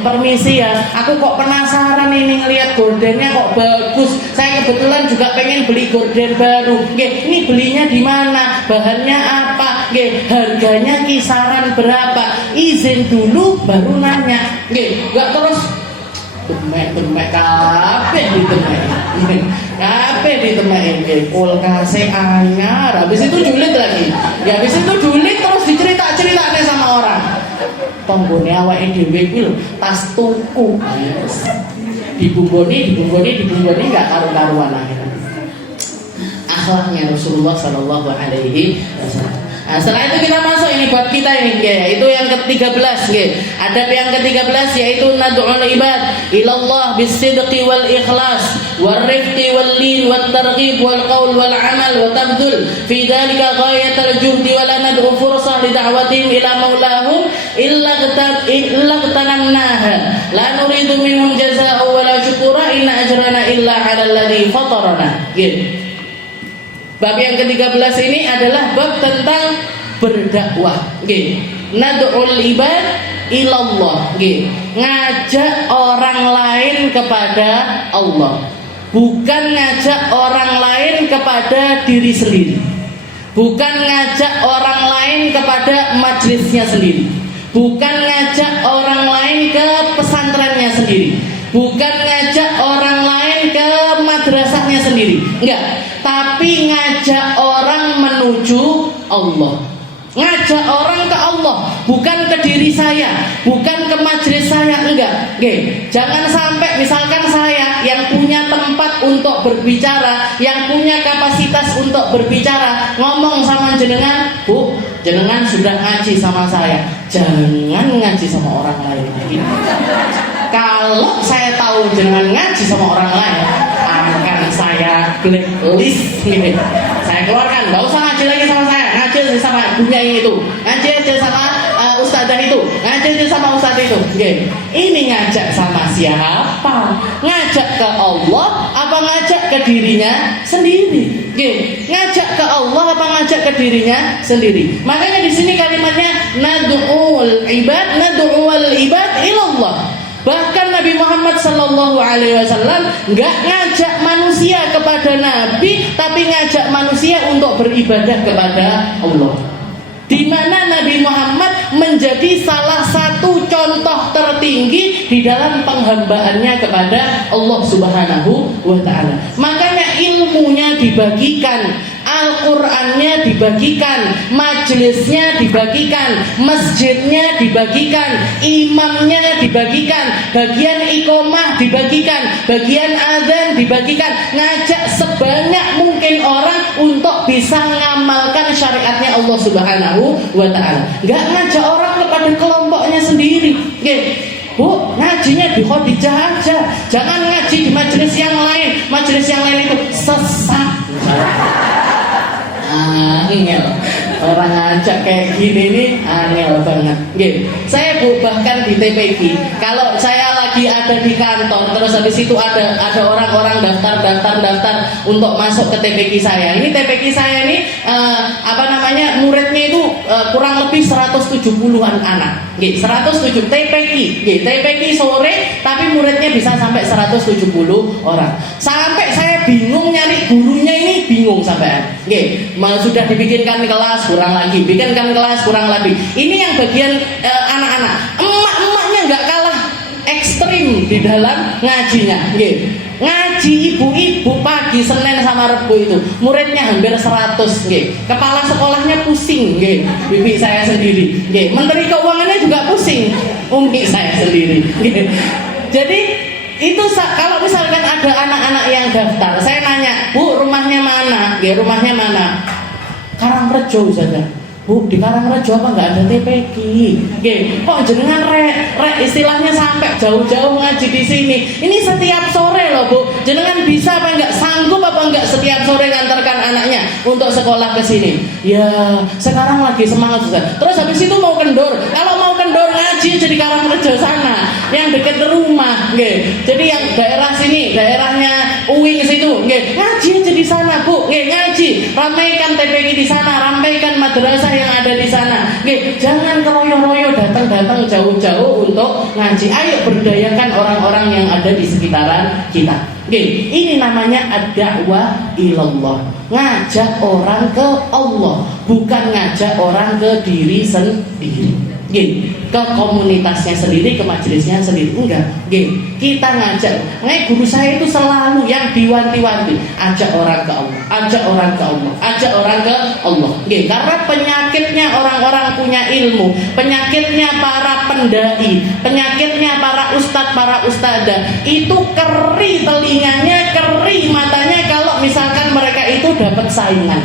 permisi ya, aku kok penasaran ini ngelihat gordennya kok bagus, saya kebetulan juga pengen beli gorden baru. Ini belinya di mana, bahannya apa, harganya kisaran berapa, izin dulu baru nanya. Gak terus demek kabeh ditemek kulkase anyar, habis itu julid lagi. Habis itu julid terus dicerita-ceritane sama orang. Tonggone awake dhewe kuwi lho, tas tuku. Dibumboni enggak karu-karuan akhirnya. Akhlaknya Rasulullah sallallahu alaihi wasallam. Nah, setelah itu kita masuk ini buat kita ini, itu yang ke-13, adab yang ke-13 yaitu nad'ul ibad ilallah bisidqi wal ikhlas wal rifqi wal lin wat targhib wal qaul wal amal wa tabdul fi dhalika ghayatul juhdi wa la nad'u fursah li da'watihim ila maulahum illa qtanamnaha la nuridu minhum jazaa'an wa la syukura inna ajrana illa 'alal ladzi fatarana. Bab yang ke-13 ini adalah bab tentang berdakwah. Nad'ul ibad ilallah. Ngajak orang lain kepada Allah. Bukan ngajak orang lain kepada diri sendiri. Bukan ngajak orang lain kepada majelisnya sendiri. Bukan ngajak orang lain ke pesantrennya sendiri. Bukan ngajak orang lain ke madrasahnya sendiri. Enggak. Tapi ngajak orang menuju Allah. Ngajak orang ke Allah, bukan ke diri saya, bukan ke majelis saya, enggak. Jangan sampai misalkan saya yang punya tempat untuk berbicara, yang punya kapasitas untuk berbicara, ngomong sama jenengan, Bu, jenengan sudah ngaji sama saya, jangan ngaji sama orang lain. Kalau saya tahu jenengan ngaji sama orang lain, akan saya blacklist. Saya keluarkan, nggak usah ngaji lagi sama saya, ngaji aja sama dunia ini itu, ngaji aja sama ustadzah itu, ngaji aja sama ustadz itu. Ini ngajak sama siapa? Ngajak ke Allah apa ngajak ke dirinya sendiri? Ngajak ke Allah apa ngajak ke dirinya sendiri? Makanya di sini kalimatnya nad'ul ibad ilallah. Bahkan Nabi Muhammad sallallahu alaihi wasallam enggak ngajak manusia kepada Nabi, tapi ngajak manusia untuk beribadah kepada Allah. Di mana Nabi Muhammad menjadi salah satu contoh tertinggi di dalam penghambaannya kepada Allah Subhanahu wa taala. Makanya ilmunya dibagikan, Al-Qur'annya dibagikan, majelisnya dibagikan, masjidnya dibagikan, imamnya dibagikan, bagian iqomah dibagikan, bagian adzan dibagikan, ngajak sebanyak mungkin orang untuk bisa mengamalkan syariatnya Allah Subhanahu wa taala. Enggak ngajak orang kepada kelompoknya sendiri. Bu, ngajinya di Khadijah aja. Jangan ngaji di majelis yang lain. Majelis yang lain itu sesat. Orang ngajak kayak gini nih angel banget. Nggih. Saya Bu bahkan di TPG, kalau saya lagi ada di kantor terus habis itu ada orang-orang daftar untuk masuk ke TPG saya. Ini TPG saya ini muridnya itu kurang lebih 170-an anak. Nggih, 107 TPG. Nggih, TPG sore tapi muridnya bisa sampai 170 orang. Sampai saya bingung nyari gurunya, ini bingung sampai. Nggih, sudah dibikinkan kelas kurang lagi, bikinkan kelas kurang lagi. Ini yang bagian anak-anak. Emak-emaknya nggak kalah ekstrim di dalam ngajinya. Nggih. Ngaji ibu-ibu pagi Senin sama Rebo itu muridnya hampir 100. Nggih. Kepala sekolahnya pusing. Nggih. Bibi saya sendiri. Nggih. Menteri Keuangannya juga pusing. Umi saya sendiri. Nggih. Jadi itu kalau misalkan ada anak-anak yang daftar, saya nanya, Bu, rumahnya mana? Nggih, rumahnya mana? Karangrejo saja. Bu, di Karangrejo apa nggak ada TPG? Nggih, kok jenengan rek istilahnya sampai jauh-jauh ngaji di sini. Ini setiap sore loh, Bu. Jenengan bisa apa nggak, sanggup apa nggak setiap sore ngantarkan anaknya untuk sekolah ke sini? Ya, sekarang lagi semangat Ustaz. Terus habis itu mau kendor. Kalau mau kendor ngaji jadi Karangrejo sana, yang dekat rumah, nggih. Jadi yang daerah sini, daerahnya Uwing situ, nggih. Ngaji aja di sana, Bu. Nggih, ngaji. Ramaikan TPG di sana, ramaikan madrasah yang ada di sana. Nggih, jangan keroyo-royo datang jauh-jauh untuk ngaji. Ayo berdayakan orang-orang yang ada di sekitaran kita. Nggih, ini namanya ad-da'wah ilallah. Ngajak orang ke Allah, bukan ngajak orang ke diri sendiri. Nggih, ke komunitasnya sendiri, ke majelisnya sendiri. Enggak, nggih. Kita ngajak. Guru saya itu selalu yang diwanti-wanti, ajak orang ke Allah, ajak orang ke Allah, ajak orang ke Allah. Nggih, karena penyakitnya orang-orang punya ilmu, penyakitnya para pendai, penyakitnya para ustadz, para ustadzah, itu keri telinganya, keri matanya kalau misalkan mereka itu dapat saingan.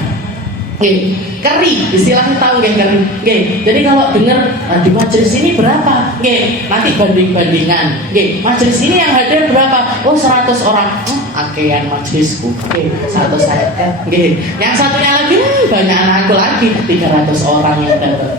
Nggih, keri, istilahnya tahu nggih keri. Nggih, jadi kalau dengar di majelis ini berapa? Nggih, nanti banding-bandingan. Nggih, majelis ini yang hadir berapa? Oh, 100 orang. Akean majelisku. Nggih, 100 saya. Nggih, yang satunya lagi banyak anakku lagi, 300 orang yang datang.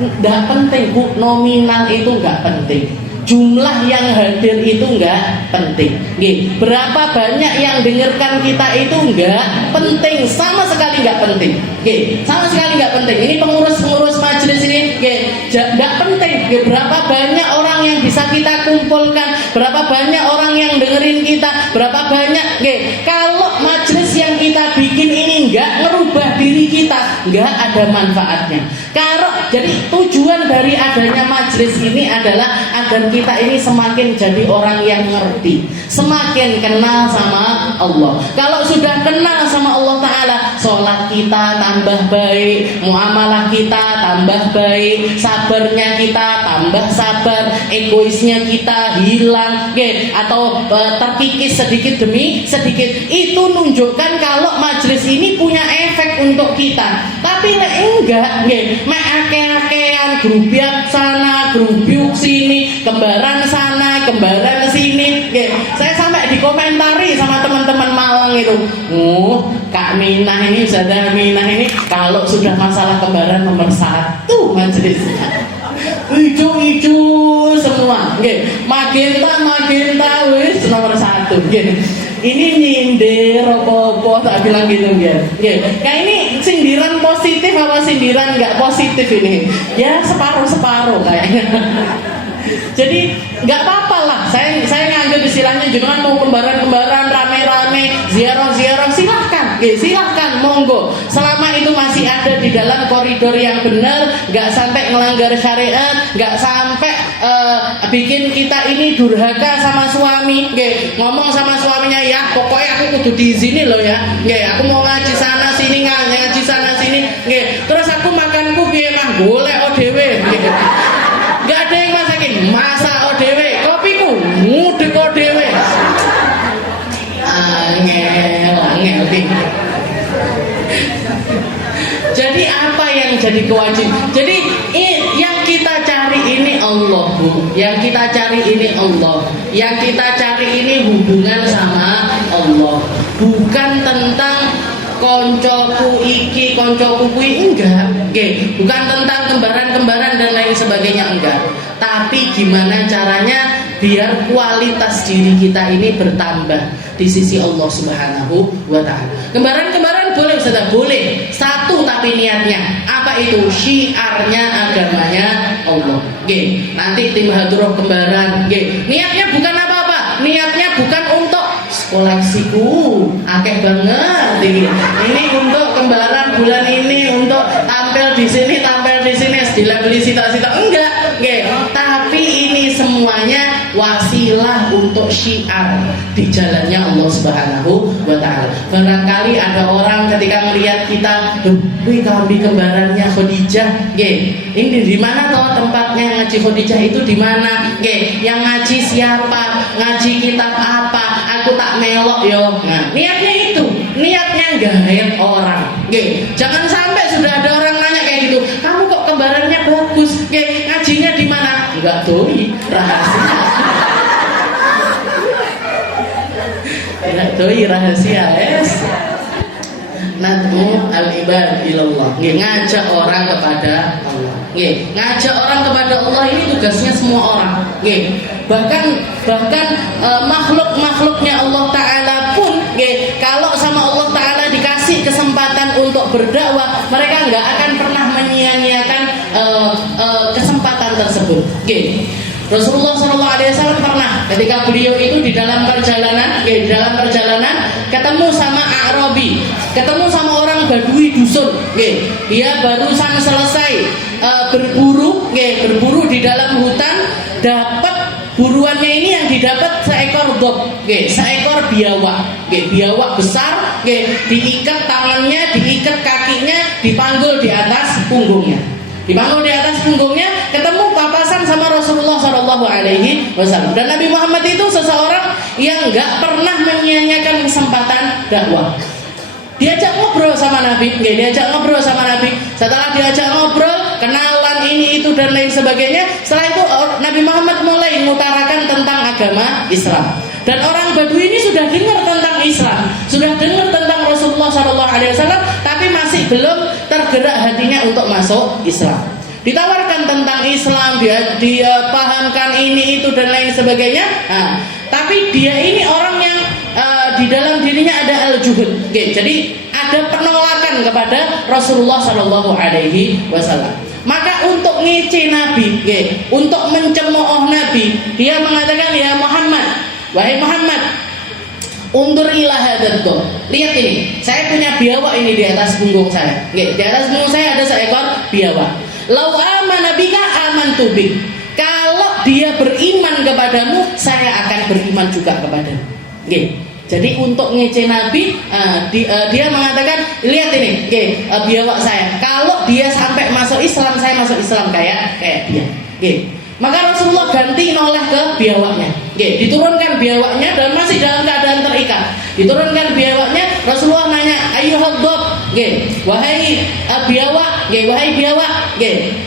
Enggak penting, Bu, nominal itu enggak penting. Jumlah yang hadir itu enggak penting. Nggih, berapa banyak yang dengarkan kita itu enggak penting, sama sekali enggak penting. Nggih, sama sekali enggak penting. Ini pengurus-pengurus majelis ini, nggih, enggak penting. Nggih, berapa banyak orang yang bisa kita kumpulkan, berapa banyak orang yang dengerin kita, berapa banyak. Nggih, kalau majelis yang kita bikin ini enggak ngerubah diri kita, enggak ada manfaatnya. Jadi tujuan dari adanya majelis ini adalah agar kita ini semakin jadi orang yang ngerti, semakin kenal sama Allah. Kalau sudah kenal sama Allah Ta'ala, sholat kita tambah baik, muamalah kita tambah baik, sabarnya kita tambah sabar, egoisnya kita hilang, atau terkikis sedikit demi sedikit. Itu nunjukkan kalau majelis ini punya efek untuk kita. Tapi enggak, ake-akean, grup sana, grup sini, kembaran sana, kembaran sini. Saya sampai dikomentari sama teman-teman Malang itu. Kak Minah ini, Ustazah Minah ini, kalau sudah masalah kembaran nomor 1 majelisnya. Ijo semua. Magenta wis nomor 1. Ini nyindir apa-apa, tak bilang gitu nggih. Kayak ini sindiran positif apa sindiran nggak positif ini? Ya separuh kayaknya. Jadi nggak apa-apa lah. Saya nganggap istilahnya jenengan mau kembaran rame-rame, ziarah silahkan, silahkan, monggo. Selama itu masih ada di dalam koridor yang benar, nggak sampai melanggar syariat, nggak sampai bikin kita ini durhaka sama suami. Ngomong sama suaminya, ya pokoknya aku kudu diizini loh ya. Aku mau ngaji sana sini, ngaji sana sini. Terus aku makanku piye mah golek dhewe. Gak ada yang masakin, masak odewe, kopiku mudek odewe. Angel. Jadi apa yang jadi kewajiban? Jadi yang kita cari ini Allah, Bu. Yang kita cari ini Allah. Yang kita cari ini hubungan sama Allah. Bukan tentang koncoku iki, koncoku kuwi, enggak. Nggih, bukan tentang kembaran-kembaran dan lain sebagainya, enggak. Tapi gimana caranya biar kualitas diri kita ini bertambah di sisi Allah Subhanahu wa taala. Kembaran-kembaran boleh Ustaz, boleh. Satu tapi niatnya apa itu? Syiarnya agamanya Allah. Nggih, nanti tim hadroh kembaran, nggih. Niatnya bukan apa-apa. Niatnya bukan untuk koleksiku akeh banget ini untuk kembaran bulan ini, untuk tampil di sini beli sita-sita, enggak, tapi ini semuanya wasilah untuk syiar di jalannya Allah Subhanahu wa taala. Barangkali ada orang ketika melihat kita, wih kami kembarannya Khadijah, ini di mana toh tempatnya ngaji Khadijah itu di mana? Yang ngaji siapa? Ngaji kitab apa? Aku tak melok yo. Nah, niatnya itu, niatnya gait orang. Jangan sampai sudah ada orang nanya kayak gitu, kamu kok kembarannya bagus, ngajinya di mana? Enggak doi, rahasia. Enggak doi, rahasia, Nad'u al-ibad ilallah. Ngajak orang kepada Allah. Ngajak orang kepada Allah ini tugasnya semua orang. Bahkan makhluk-makhluknya Allah Ta'ala pun, kalau sama Allah Ta'ala dikasih kesempatan untuk berdakwah, mereka nggak akan pernah menyia-nyiakan kesempatan tersebut. Rasulullah SAW pernah ketika beliau itu di dalam perjalanan, ketemu sama Arabi, ketemu sama orang Badui dusun. Dia barusan selesai berburu di dalam hutan, dapat buruannya ini yang didapat seekor dog, seekor biawak, biawak besar, diikat tangannya, diikat kakinya, dipanggul di atas punggungnya. Ketemu papasan sama Rasulullah SAW. Dan Nabi Muhammad itu seseorang yang nggak pernah menyia-nyiakan kesempatan dakwah. Diajak ngobrol sama Nabi. Setelah diajak ngobrol, kenalan ini itu dan lain sebagainya. Setelah itu Nabi Muhammad mulai mengutarakan tentang agama Islam. Dan orang Badui ini sudah dengar tentang Islam, sudah dengar tentang Rasulullah SAW, tapi masih belum tergerak hatinya untuk masuk Islam. Ditawarkan tentang Islam, dia pahamkan ini itu dan lain sebagainya. Tapi dia ini orang yang di dalam dirinya ada al-juhud. Jadi ada penolakan kepada Rasulullah SAW. Maka untuk ngece Nabi, untuk mencemooh Nabi, dia mengatakan, ya Muhammad, wahai Muhammad, undur ilah hadaddo. Lihat ini, saya punya biawak ini di atas punggung saya. Di atas punggung saya ada seekor biawak. Lau amana bika amantu bik. Kalau dia beriman kepadamu, saya akan beriman juga kepadamu. Jadi untuk ngece Nabi, dia mengatakan, lihat ini, biawak saya. Kalau dia sampai masuk Islam, saya masuk Islam kayak dia. Maka Rasulullah ganti noleh ke biawaknya. Diturunkan biawaknya dan masih dalam keadaan terikat. Diturunkan biawaknya, Rasulullah nanya, ayyuhad-dhab, wahai biawak, wahai biawak.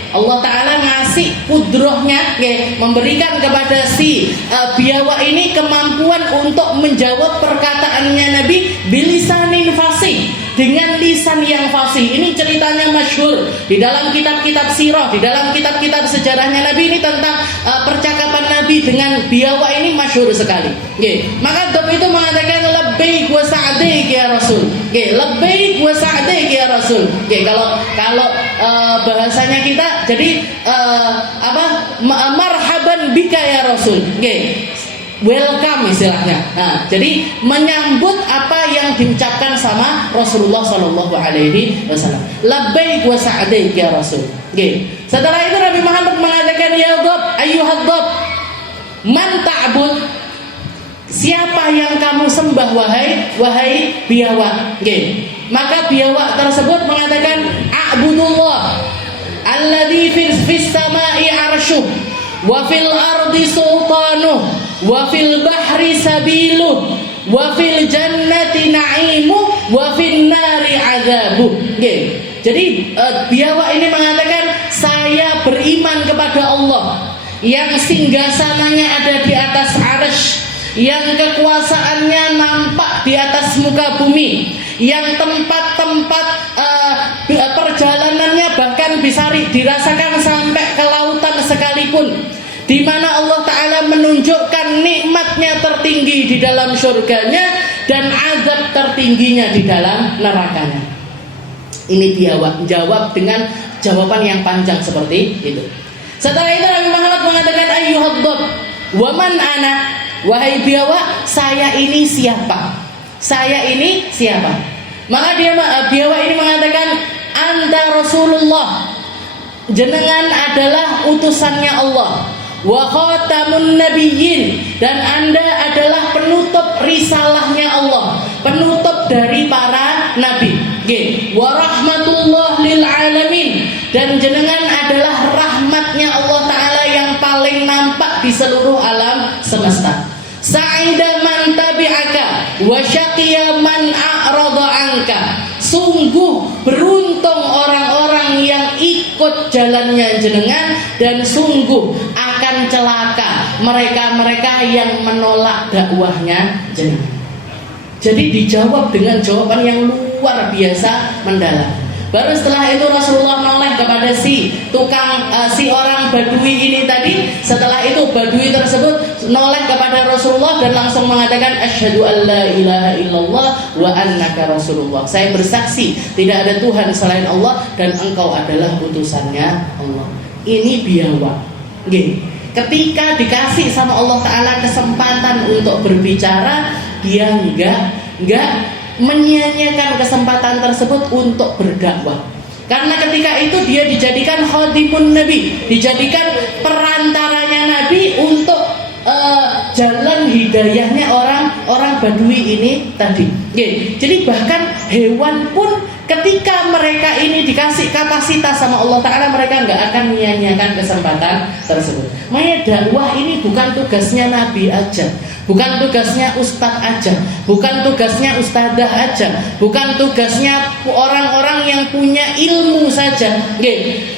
Allah Ta'ala ngasih kudrohnya, memberikan kepada si biawak ini kemampuan untuk menjawab perkataannya Nabi bilisanin fasih, dengan lisan yang fasih. Ini ceritanya masyhur di dalam kitab-kitab sirah, di dalam kitab-kitab sejarahnya Nabi ini tentang percakapan Nabi dengan biawak ini masyhur sekali. Maka Dhab itu mengatakan labbaik wa sa'daik ya Rasul. Labbaik wa sa'daik ya Rasul. Kalau bahasanya kita jadi marhaban bika ya Rasul. Welcome istilahnya. Jadi menyambut apa yang diucapkan sama Rasulullah SAW. Labbaik wa sa'daik ya Rasul. Setelah itu Nabi Muhammad mengatakan, ya Dhab, ayyuhad Dhab, man ta'bud. Siapa yang kamu sembah wahai biawak? Maka biawak tersebut mengatakan, a'budullah alladzi fis sama'i arshuh wa fil ardi sultanuh wa fil bahri sabiluh wa fil jannati na'imuh wa fil nari azabuh. Jadi biawak ini mengatakan, saya beriman kepada Allah yang singgasananya ada di atas arsy, yang kekuasaannya nampak di atas muka bumi, yang tempat-tempat perjalanannya bahkan bisa dirasakan sampai ke lautan sekalipun, di mana Allah Ta'ala menunjukkan nikmatnya tertinggi di dalam surganya dan azab tertingginya di dalam nerakanya. Ini dia jawab dengan jawaban yang panjang seperti itu. Setelah itu Nabi Muhammad mengatakan, ayyuhad-dhab wa man ana, wahai biawak, saya ini siapa? Saya ini siapa? Maka biawak ini mengatakan, anta Rasulullah, jenengan adalah utusannya Allah, wa khatamun nabiyyin, dan anda adalah penutup risalahnya Allah, penutup dari para nabi. Wa rahmatullah lil alamin, dan jenengan adalah rahmatnya Allah Ta'ala yang paling nampak di seluruh alam semesta. Sa'ida man tabi'aka wa syaqiya man a'rada anka, sungguh beruntung orang-orang yang ikut jalannya jenengan, dan sungguh akan celaka mereka-mereka yang menolak dakwahnya jenengan. Jadi dijawab dengan jawaban yang luar biasa mendalam. Baru setelah itu Rasulullah noleh kepada si orang Badui ini tadi. Setelah itu Badui tersebut noleh kepada Rasulullah dan langsung mengatakan, asyhadu an la ilaha illallah wa annaka rasulullah. Saya bersaksi tidak ada Tuhan selain Allah dan engkau adalah utusannya Allah. Ini biawak. Ketika dikasih sama Allah Ta'ala kesempatan untuk berbicara, dia enggak menyia-nyiakan kesempatan tersebut untuk berdakwah. Karena ketika itu dia dijadikan khadimun Nabi, dijadikan perantaranya Nabi untuk jalan hidayahnya orang Badui ini tadi. Jadi bahkan hewan pun ketika mereka ini dikasih kapasitas sama Allah Ta'ala, mereka nggak akan menyia-nyiakan kesempatan tersebut. Makanya dakwah ini bukan tugasnya Nabi aja, bukan tugasnya ustadz aja, bukan tugasnya ustadzah aja, bukan tugasnya orang-orang yang punya ilmu saja.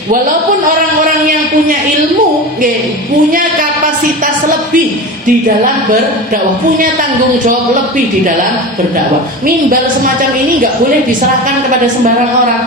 Walaupun orang-orang yang punya ilmu punya kapasitas lebih di dalam berdakwah, punya tanggung jawab lebih di dalam berdakwah. Mimbar semacam ini nggak boleh diserahkan kepada sembarang orang.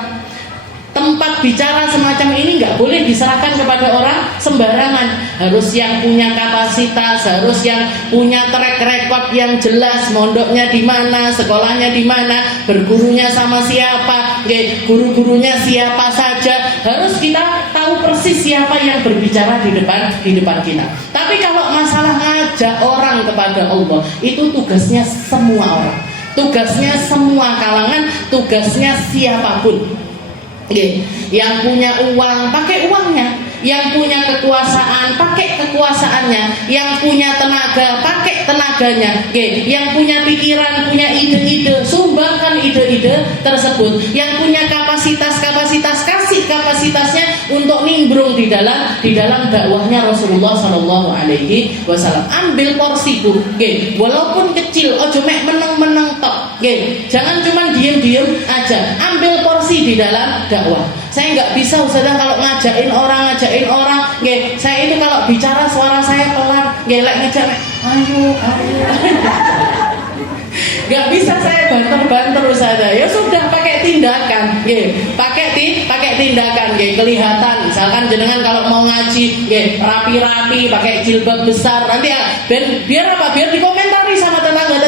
Tempat bicara semacam ini nggak boleh diserahkan kepada orang sembarangan. Harus yang punya kapasitas, harus yang punya track record yang jelas, mondoknya di mana, sekolahnya di mana, bergurunya sama siapa, guru-gurunya siapa saja. Harus kita tahu persis siapa yang berbicara di depan kita. Tapi kalau masalah ngajak orang kepada Allah, itu tugasnya semua orang, tugasnya semua kalangan, tugasnya siapapun. Yang punya uang pakai uangnya, yang punya kekuasaan pakai kekuasaannya, yang punya tenaga pakai tenaganya, yang punya pikiran, punya ide-ide, sumbangkan ide-ide tersebut. Yang punya kapasitas kasih kapasitasnya untuk nimbrung di dalam dakwahnya Rasulullah Shallallahu Alaihi Wasallam. Ambil porsiku, walaupun kecil, ojo mek meneng-meneng tok, jangan cuma diem-diem aja. Ambil porsi di dalam dakwah. Saya nggak bisa Ustazah kalau ngajain orang, saya itu kalau bicara suara saya pelan, lek ngejak, ayo. Gak bisa saya banter-banter Ustazah. Ya sudah, pakai tindakan, pakai tindakan, kelihatan. Misalkan jenengan kalau mau ngaji, rapi-rapi, pakai jilbab besar, nanti biar apa? Biar dikomentari sama tetangga.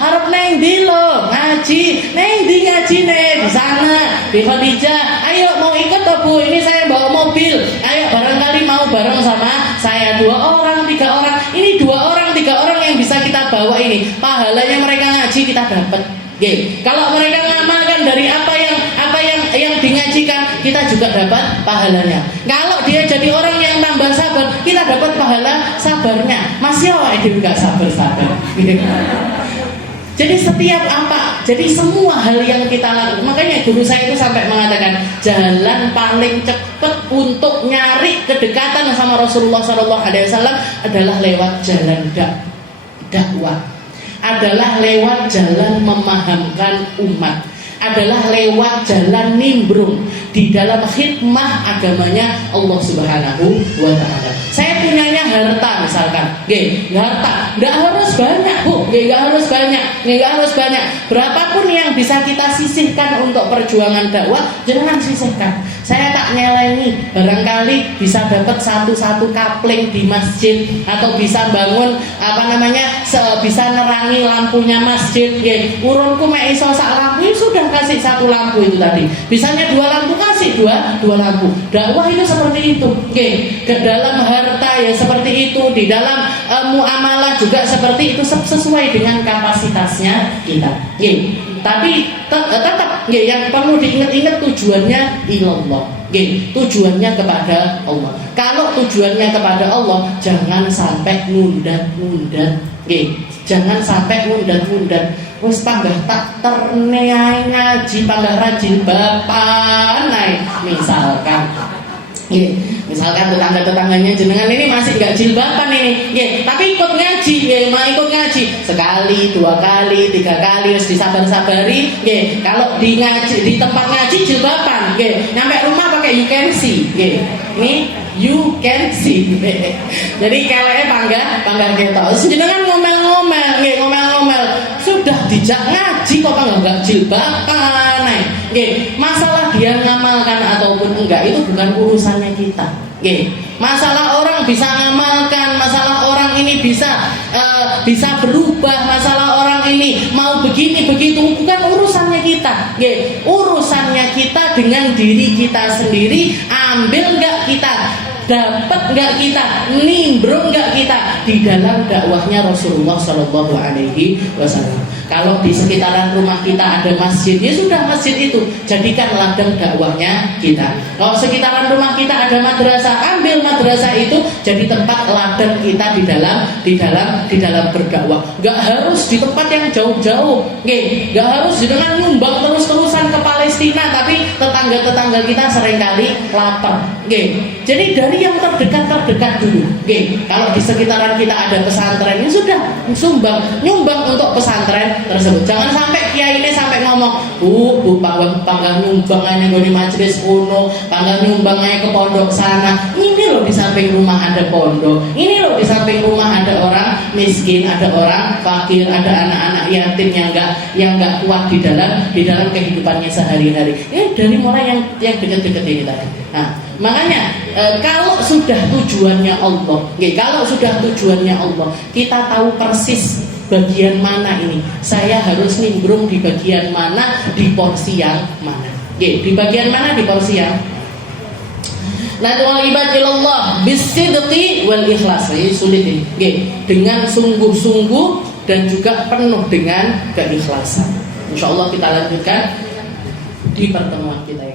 Harap neng di lo ngaji, neng di ngaji neng di sana, di Khadijah. Ayo mau ikut toh Bu? Ini saya bawa mobil. Ayo barangkali mau bareng sama saya 2 orang, 3 orang. Ini 2 orang, 3 orang yang bisa kita bawa ini. Pahalanya mereka ngaji kita dapat. Kalau mereka ngamalkan dari apa yang dingajikan, kita juga dapat pahalanya. Kalau dia jadi orang yang tambah sabar, kita dapat pahala sabarnya. Masih awak itu enggak sabar. Jadi setiap jadi semua hal yang kita lakukan. Makanya guru saya itu sampai mengatakan, jalan paling cepat untuk nyari kedekatan sama Rasulullah SAW adalah lewat jalan dakwah, adalah lewat jalan memahamkan umat, adalah lewat jalan nimbrung di dalam khidmah agamanya Allah Subhanahu wa taala. Saya punyanya harta misalkan, harta enggak harus banyak, Bu. Enggak harus banyak. Berapapun yang bisa kita sisihkan untuk perjuangan dakwah, jangan sisihkan. Saya tak nyelengi, barangkali bisa dapat satu kapling di masjid atau bisa bangun bisa nerangi lampunya masjid. Urunku mek iso sak lampu, sudah kasih satu lampu itu tadi. Bisanya 2 lampu, kasih dua lampu. Dakwah itu seperti itu. Ke dalam harta ya seperti itu, di dalam muamalah juga seperti itu, sesuai dengan kapasitasnya kita. Tapi tetap yang perlu diingat-ingat tujuannya ilallah. Tujuannya kepada Allah. Kalau tujuannya kepada Allah, jangan sampai ngundat-ngundat. Jangan sampai ngundat-ngundat. Wis panggah tak terneai ngaji, panggah rajin bapak naik misalkan. Misalkan tetangga-tetangganya jenengan ini masih nggak jilbaban ini, tapi ikut ngaji, mau ikut ngaji sekali, 2 kali, 3 kali, harus disabar-sabari. Kalau di tempat ngaji jilbaban, nyampe rumah pakai you can see, ini you can see. Jadi kalanya bangga kita. Jenengan ngomel-ngomel, sudah dijak ngaji kok nggak jilbaban, masalah dia ngamalkan ataupun enggak itu bukan urusannya kita. Masalah orang bisa ngamalkan, masalah orang ini bisa berubah, masalah orang ini mau begini begitu, bukan urusannya kita. Urusannya kita dengan diri kita sendiri. Ambil enggak kita, dapat enggak kita, nimbrung enggak kita di dalam dakwahnya Rasulullah Shallallahu Alaihi Wasallam. Kalau di sekitaran rumah kita ada masjid, ya sudah masjid itu jadikan ladang dakwahnya kita. Kalau sekitaran rumah kita ada madrasah, ambil madrasah itu jadi tempat ladang kita di dalam berdakwah. Gak harus di tempat yang jauh-jauh, gak harus dengan nyumbang terus-terusan ke Palestina, tapi tetangga-tetangga kita seringkali lapar. Jadi dari yang terdekat dulu. Kalau di sekitaran kita ada pesantren, ya sudah nyumbang untuk pesantren tersebut. Jangan sampai kiai ini sampai ngomong, bu panggang nyumbang aja di majelis kuno, panggang nyumbang aja ke pondok sana. Ini loh di samping rumah ada pondok, ini loh di samping rumah ada orang miskin, ada orang fakir, ada anak-anak yatim yang nggak kuat di dalam kehidupannya sehari-hari. Ini dari mulai yang dekat-dekat ini tadi. Nah, makanya kalau sudah tujuannya Allah, kita tahu persis bagian mana ini. Saya harus nimbrung di bagian mana, di porsi yang mana. Di bagian mana, di porsi yang. Nad'ul ibad ilallah bisidqi wal ikhlas. Ini sulit ini. Dengan sungguh-sungguh dan juga penuh dengan keikhlasan. Insyaallah kita lanjutkan di pertemuan kita.